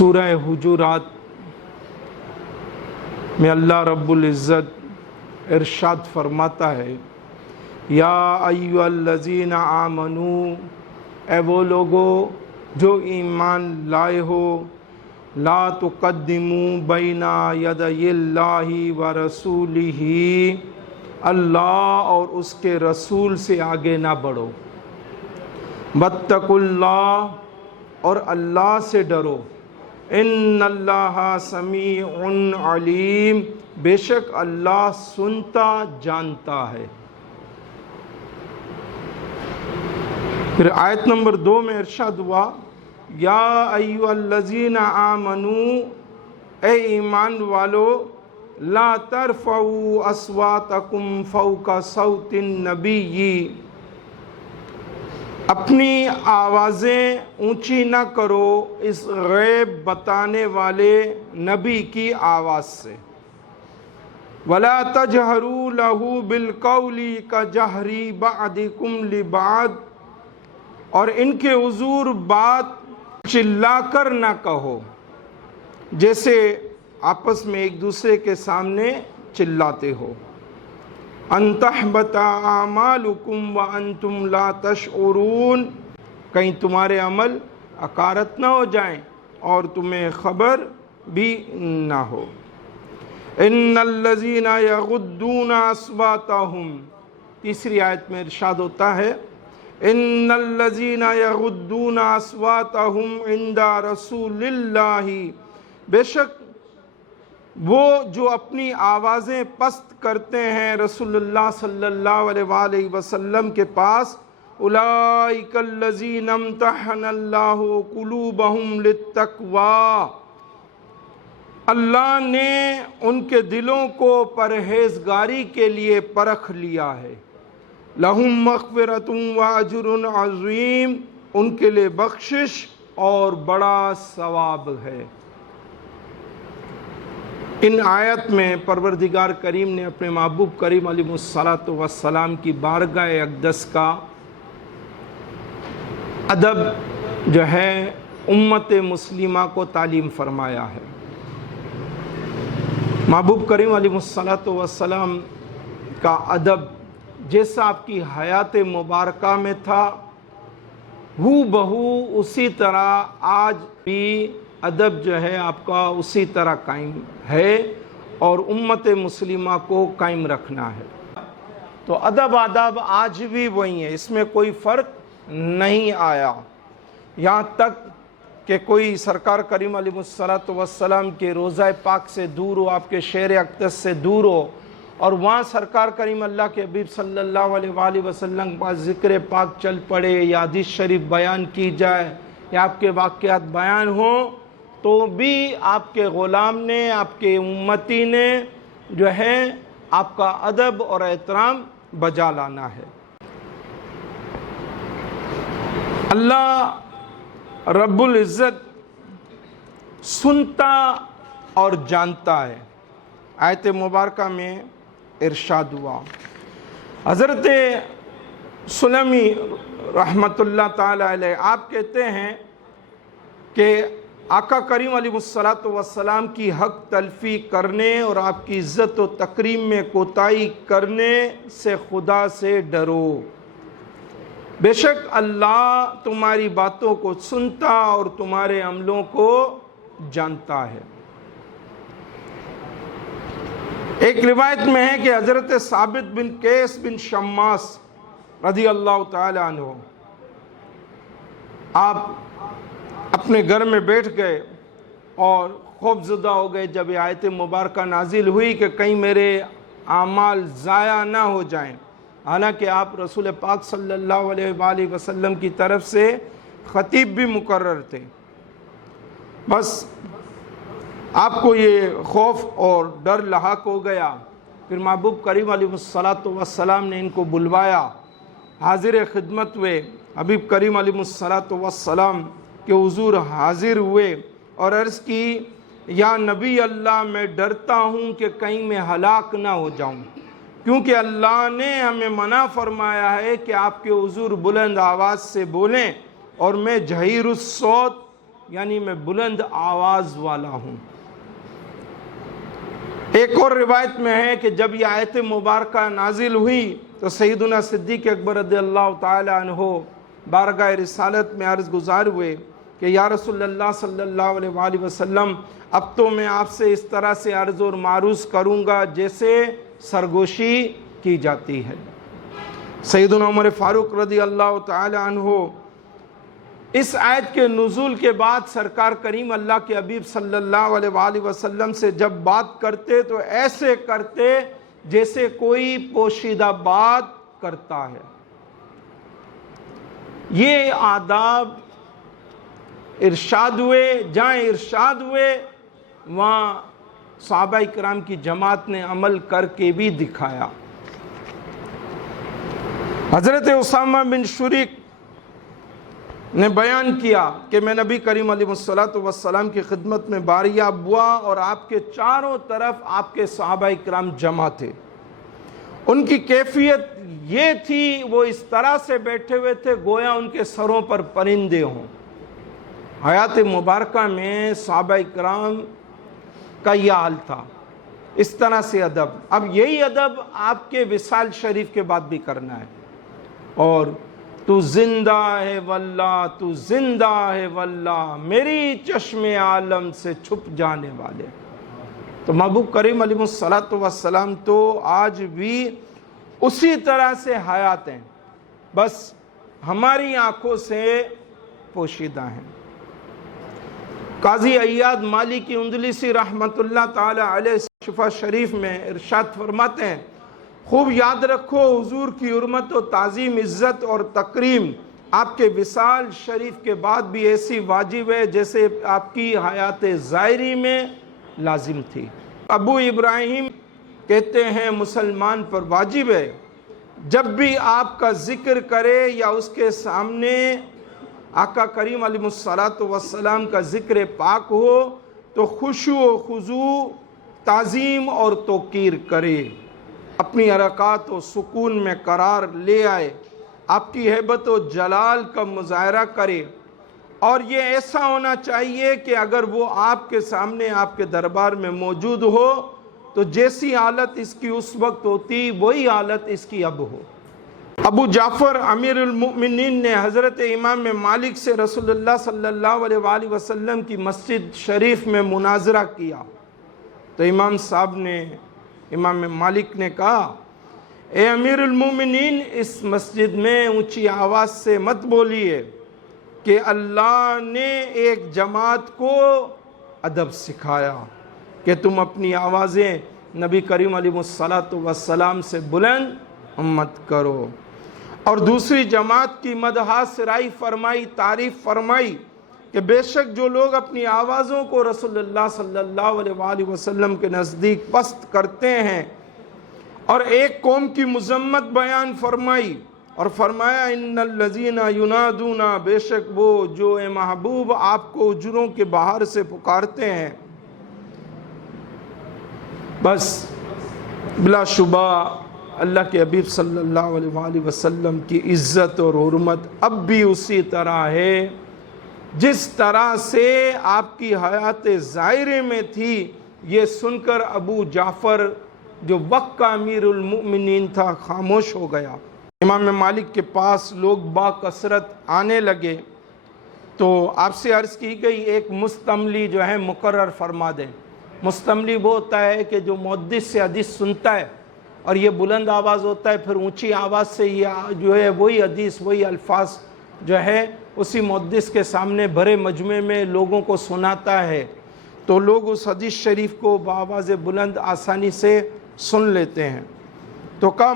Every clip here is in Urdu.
سورہ حجرات میں اللہ رب العزت ارشاد فرماتا ہے، یا ایھا الذین آمنو، اے وہ لوگو جو ایمان لائے ہو، لا تقدموا بین یدی اللہ ورسولہ، اللہ اور اس کے رسول سے آگے نہ بڑھو، واتقوا اللہ، اور اللہ سے ڈرو، ان اللہ سمیع علیم، بے شک اللہ سنتا جانتا ہے۔ پھر آیت نمبر 2 میں ارشاد ہوا، یا ایھا الذین آمنو، اے ایمان والو، لا ترفعوا اصواتکم فوق صوت النبی، اپنی آوازیں اونچی نہ کرو اس غیب بتانے والے نبی کی آواز سے، ولا تجہروا لہ بالقول کجہر بعضکم لبعض، اور ان کے حضور بات چلا کر نہ کہو جیسے آپس میں ایک دوسرے کے سامنے چلاتے ہو، ان تحبط اعمالکم وانتم لا تشعرون، کہیں تمہارے عمل اکارت نہ ہو جائیں اور تمہیں خبر بھی نہ ہو۔ ان الذین یغضون اصواتہم، تیسری آیت میں ارشاد ہوتا ہے، ان الذین یغضون اصواتہم عند رسول اللہ، بے شک وہ جو اپنی آوازیں پست کرتے ہیں رسول اللہ صلی اللہ علیہ وآلہ وسلم کے پاس، اولئک الذین امتحن اللہ قلوبہم للتقوی، اللہ نے ان کے دلوں کو پرہیزگاری کے لیے پرکھ لیا ہے، لہم مغفرۃ واجر عظیم، ان کے لیے بخشش اور بڑا ثواب ہے۔ ان آیت میں پروردگار کریم نے اپنے محبوب کریم علیہ الصلاۃ والسلام کی بارگاہ اقدس کا ادب جو ہے امت مسلمہ کو تعلیم فرمایا ہے۔ محبوب کریم علیہ الصلاۃ والسلام کا ادب جیسا آپ کی حیات مبارکہ میں تھا، ہو بہو اسی طرح آج بھی ادب جو ہے آپ کا اسی طرح قائم ہے اور امت مسلمہ کو قائم رکھنا ہے۔ تو ادب آداب آج بھی وہی ہیں، اس میں کوئی فرق نہیں آیا، یہاں تک کہ کوئی سرکار کریم علیہ الصلاۃ والسلام کے روضہ پاک سے دور ہو، آپ کے شہر اقدس سے دور ہو، اور وہاں سرکار کریم اللہ کے حبیب صلی اللہ علیہ وآلہ وسلم کا ذکر پاک چل پڑے یا حدیث شریف بیان کی جائے یا آپ کے واقعات بیان ہوں، تو بھی آپ کے غلام نے، آپ کے امتی نے جو ہے آپ کا ادب اور احترام بجا لانا ہے۔ اللہ رب العزت سنتا اور جانتا ہے۔ آیت مبارکہ میں ارشاد ہوا، حضرت سلمی رحمۃ اللہ تعالی علیہ آپ کہتے ہیں کہ آقا کریم علیہ الصلاۃ والسلام کی حق تلفی کرنے اور آپ کی عزت و تکریم میں کوتاہی کرنے سے خدا سے ڈرو، بے شک اللہ تمہاری باتوں کو سنتا اور تمہارے عملوں کو جانتا ہے۔ ایک روایت میں ہے کہ حضرت ثابت بن قیس بن شماس رضی اللہ تعالی عنہ آپ اپنے گھر میں بیٹھ گئے اور خوف زدہ ہو گئے جب یہ آیت مبارکہ نازل ہوئی کہ کہیں میرے اعمال ضائع نہ ہو جائیں، حالانکہ آپ رسول پاک صلی اللہ علیہ وآلہ وسلم کی طرف سے خطیب بھی مقرر تھے۔ بس آپ کو یہ خوف اور ڈر لاحق ہو گیا۔ پھر محبوب کریم علیہ الصلاۃ والسلام نے ان کو بلوایا، حاضر خدمت ہوئے، حبیب کریم علیہ الصلاۃ والسلام کے حضور حاضر ہوئے اور عرض کی، یا نبی اللہ میں ڈرتا ہوں کہ کہیں میں ہلاک نہ ہو جاؤں، کیونکہ اللہ نے ہمیں منع فرمایا ہے کہ آپ کے حضور بلند آواز سے بولیں اور میں جہیر الصوت یعنی میں بلند آواز والا ہوں۔ ایک اور روایت میں ہے کہ جب یہ آیت مبارکہ نازل ہوئی تو سیدنا صدیق اکبر رضی اللہ تعالی عنہ بارگاہ رسالت میں عرض گزار ہوئے کہ یا رسول اللہ صلی اللہ علیہ وآلہ وسلم، اب تو میں آپ سے اس طرح سے عرض اور معروض کروں گا جیسے سرگوشی کی جاتی ہے۔ سیدنا عمر فاروق رضی اللہ تعالی عنہ اس آیت کے نزول کے بعد سرکار کریم اللہ کے حبیب صلی اللہ علیہ وآلہ وسلم سے جب بات کرتے تو ایسے کرتے جیسے کوئی پوشیدہ بات کرتا ہے۔ یہ آداب ارشاد ہوئے، جہاں ارشاد ہوئے وہاں صحابہ کرام کی جماعت نے عمل کر کے بھی دکھایا۔ حضرت اسامہ بن شریک نے بیان کیا کہ میں نبی کریم علیہ السلام کی خدمت میں باریاب ہوا اور آپ کے چاروں طرف آپ کے صحابہ کرام جمع تھے۔ ان کی کیفیت یہ تھی، وہ اس طرح سے بیٹھے ہوئے تھے گویا ان کے سروں پر پرندے ہوں۔ حیات مبارکہ میں صحابہ کرام کا یہ حال تھا، اس طرح سے ادب۔ اب یہی ادب آپ کے وصال شریف کے بعد بھی کرنا ہے۔ اور تو زندہ ہے واللہ، تو زندہ ہے واللہ، میری چشم عالم سے چھپ جانے والے۔ تو محبوب کریم علیہ السلام تو آج بھی اسی طرح سے حیات ہیں، بس ہماری آنکھوں سے پوشیدہ ہیں۔ قاضی عیاد مالکی اندلسی رحمت اللہ تعالی علیہ شفا شریف میں ارشاد فرماتے ہیں، خوب یاد رکھو حضور کی حرمت و تعظیم، عزت اور تکریم آپ کے وصال شریف کے بعد بھی ایسی واجب ہے جیسے آپ کی حیات ظاہری میں لازم تھی۔ ابو ابراہیم کہتے ہیں مسلمان پر واجب ہے جب بھی آپ کا ذکر کرے یا اس کے سامنے آقا کریم علیہ السلام کا ذکر پاک ہو تو خشوع و خضوع، تعظیم اور توقیر کرے، اپنی حرکات و سکون میں قرار لے آئے، آپ کی ہیبت و جلال کا مظاہرہ کرے۔ اور یہ ایسا ہونا چاہیے کہ اگر وہ آپ کے سامنے آپ کے دربار میں موجود ہو تو جیسی حالت اس کی اس وقت ہوتی وہی حالت اس کی اب ہو۔ ابو جعفر امیر المؤمنین نے حضرت امام مالک سے رسول اللہ صلی اللہ علیہ وآلہ وسلم کی مسجد شریف میں مناظرہ کیا تو امام مالک نے کہا، اے امیر المؤمنین، اس مسجد میں اونچی آواز سے مت بولیے کہ اللہ نے ایک جماعت کو ادب سکھایا کہ تم اپنی آوازیں نبی کریم علیہ السلام سے بلند مت کرو۔ اور دوسری جماعت کی مدح سرائی فرمائی، تعریف فرمائی کہ بے شک جو لوگ اپنی آوازوں کو رسول اللہ صلی اللہ علیہ وآلہ وسلم کے نزدیک پست کرتے ہیں، اور ایک قوم کی مذمت بیان فرمائی اور فرمایا ان الذین ینادون، بے شک وہ جو اے محبوب آپ کو اجروں کے باہر سے پکارتے ہیں، بس بلا شبہ اللہ کے حبیب صلی اللہ علیہ وآلہ وسلم کی عزت اور حرمت اب بھی اسی طرح ہے جس طرح سے آپ کی حیات ظاہرے میں تھی۔ یہ سن کر ابو جعفر جو وقت کا امیر المؤمنین تھا خاموش ہو گیا۔ امام مالک کے پاس لوگ با کثرت آنے لگے تو آپ سے عرض کی گئی ایک مستملی جو ہے مقرر فرما دیں۔ مستملی وہ ہوتا ہے کہ جو محدث سے حدیث سنتا ہے اور یہ بلند آواز ہوتا ہے، پھر اونچی آواز سے یہ جو ہے وہی حدیث وہی الفاظ جو ہے اسی محدث کے سامنے بھرے مجمع میں لوگوں کو سناتا ہے، تو لوگ اس حدیث شریف کو بآواز بلند آسانی سے سن لیتے ہیں۔ تو کہا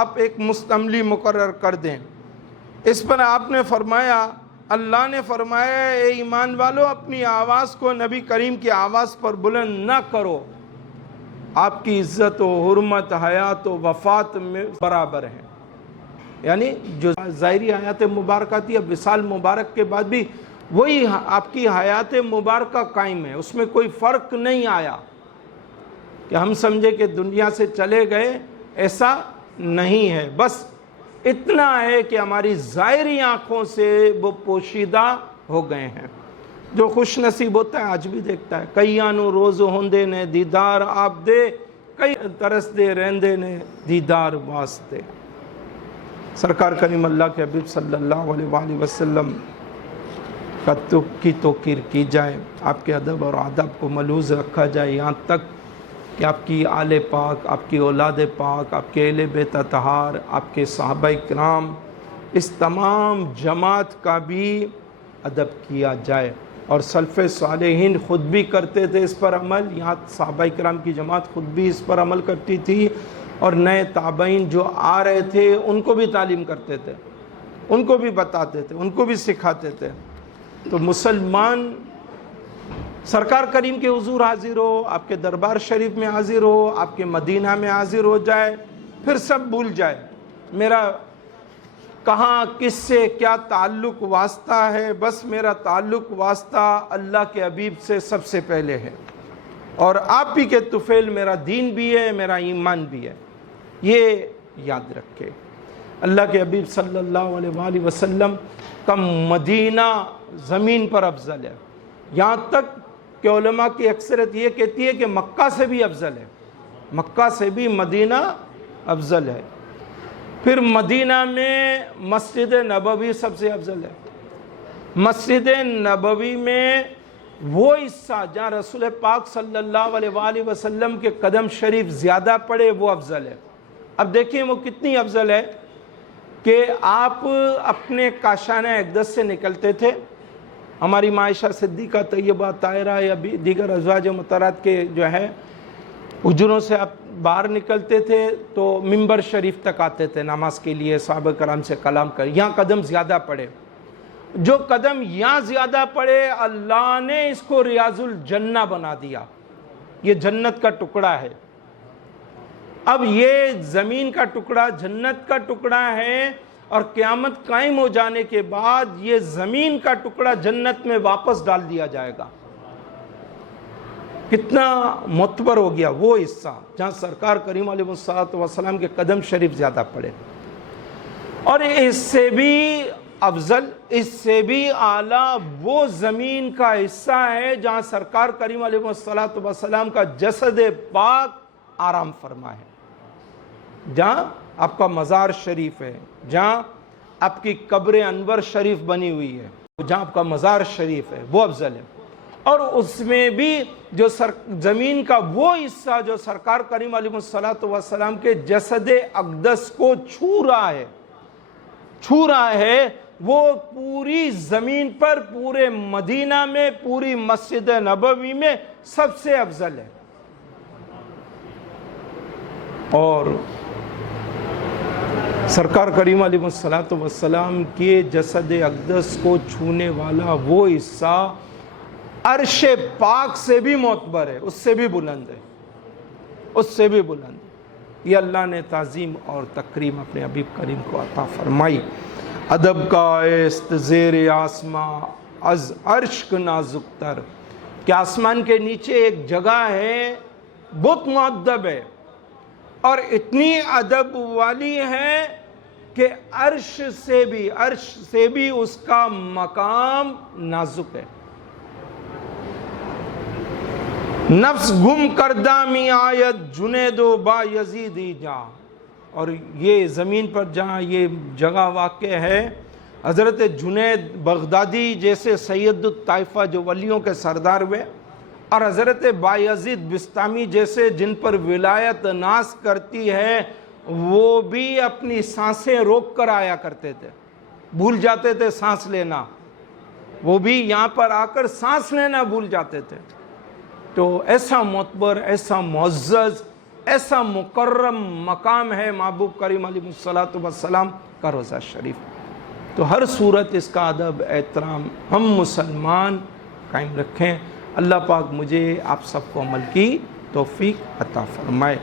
آپ ایک مستملی مقرر کر دیں۔ اس پر آپ نے فرمایا، اللہ نے فرمایا اے ایمان والو، اپنی آواز کو نبی کریم کی آواز پر بلند نہ کرو، آپ کی عزت و حرمت حیات و وفات میں برابر ہیں۔ یعنی جو ظاہری حیات مبارکہ تھی اب وصال مبارک کے بعد بھی وہی آپ کی حیات مبارکہ قائم ہے، اس میں کوئی فرق نہیں آیا کہ ہم سمجھے کہ دنیا سے چلے گئے، ایسا نہیں ہے۔ بس اتنا ہے کہ ہماری ظاہری آنکھوں سے وہ پوشیدہ ہو گئے ہیں۔ جو خوش نصیب ہوتا ہے آج بھی دیکھتا ہے، کئیانو روز ہوندے نے دیدار آپ دے، کئی ترس دے رہندے نے دیدار واسطے۔ سرکار کریم اللہ کے حبیب صلی اللہ علیہ وآلہ وسلم کی توقیر کی جائے، آپ کے ادب اور آداب کو ملحوظ رکھا جائے، یہاں تک کہ آپ کی آل پاک، آپ کی اولاد پاک، آپ کے اہل بیت اطہار، آپ کے صحابہ کرام، اس تمام جماعت کا بھی ادب کیا جائے۔ اور سلف صالحین خود بھی کرتے تھے اس پر عمل، یہاں صحابہ کرام کی جماعت خود بھی اس پر عمل کرتی تھی، اور نئے تابعین جو آ رہے تھے ان کو بھی تعلیم کرتے تھے، ان کو بھی بتاتے تھے، ان کو بھی سکھاتے تھے۔ تو مسلمان سرکار کریم کے حضور حاضر ہو، آپ کے دربار شریف میں حاضر ہو، آپ کے مدینہ میں حاضر ہو جائے، پھر سب بھول جائے، میرا کہاں کس سے کیا تعلق واسطہ ہے، بس میرا تعلق واسطہ اللہ کے حبیب سے سب سے پہلے ہے، اور آپ ہی کے طفیل میرا دین بھی ہے، میرا ایمان بھی ہے، یہ یاد رکھے۔ اللہ کے حبیب صلی اللہ علیہ وآلہ وسلم کا مدینہ زمین پر افضل ہے، یہاں تک کہ علماء کی اکثریت یہ کہتی ہے کہ مکہ سے بھی افضل ہے، مکہ سے بھی مدینہ افضل ہے۔ پھر مدینہ میں مسجد نبوی سب سے افضل ہے، مسجد نبوی میں وہ حصہ جہاں رسول پاک صلی اللہ علیہ وآلہ وسلم کے قدم شریف زیادہ پڑے وہ افضل ہے۔ اب دیکھیں وہ کتنی افضل ہے کہ آپ اپنے کاشانہ اقدس سے نکلتے تھے، ہماری ماں عائشہ صدیقہ طیبہ طاہرہ یا دیگر ازواج مطہرات کے جو ہے حجروں سے آپ باہر نکلتے تھے تو منبر شریف تک آتے تھے نماز کے لیے، صحابہ کرام سے کلام کر، یہاں قدم زیادہ پڑے، جو قدم یہاں زیادہ پڑے اللہ نے اس کو ریاض الجنہ بنا دیا، یہ جنت کا ٹکڑا ہے۔ اب یہ زمین کا ٹکڑا جنت کا ٹکڑا ہے، اور قیامت قائم ہو جانے کے بعد یہ زمین کا ٹکڑا جنت میں واپس ڈال دیا جائے گا۔ کتنا معتبر ہو گیا وہ حصہ جہاں سرکار کریم علیہ السلام کے قدم شریف زیادہ پڑے، اور اس سے بھی افضل، اس سے بھی اعلیٰ وہ زمین کا حصہ ہے جہاں سرکار کریم علیہ السلام کا جسد پاک آرام فرما ہے، جہاں آپ کا مزار شریف ہے، جہاں آپ کی قبر انور شریف بنی ہوئی ہے، جہاں آپ کا مزار شریف ہے، وہ افضل ہے۔ اور اس میں بھی جو زمین کا وہ حصہ جو سرکار کریم علیہ السلام کے جسد اقدس کو چھو رہا ہے، وہ پوری زمین پر، پورے مدینہ میں، پوری مسجد نبوی میں سب سے افضل ہے۔ اور سرکار کریم علیہ السلام کے جسد اقدس کو چھونے والا وہ حصہ عرش پاک سے بھی معتبر ہے، اس سے بھی بلند ہے، اس سے بھی بلند ہے۔ یہ اللہ نے تعظیم اور تکریم اپنے حبیب کریم کو عطا فرمائی۔ ادب کا ایست زیر آسماں از عرش نازک تر، کہ آسمان کے نیچے ایک جگہ ہے بہت مؤدب ہے، اور اتنی ادب والی ہے کہ عرش سے بھی اس کا مقام نازک ہے۔ نفس گم کردہ می آیت جنید و با یزیدی جا، اور یہ زمین پر جہاں یہ جگہ واقع ہے، حضرت جنید بغدادی جیسے سید الطائفہ جو ولیوں کے سردار ہوئے، اور حضرت بایزید بستامی جیسے جن پر ولایت ناز کرتی ہے، وہ بھی اپنی سانسیں روک کر آیا کرتے تھے، بھول جاتے تھے سانس لینا، وہ بھی یہاں پر آ کر سانس لینا بھول جاتے تھے۔ تو ایسا معتبر، ایسا معزز، ایسا مکرم مقام ہے محبوب کریم علیہ السلام کا روضہ شریف۔ تو ہر صورت اس کا ادب احترام ہم مسلمان قائم رکھیں۔ اللہ پاک مجھے آپ سب کو عمل کی توفیق عطا فرمائے۔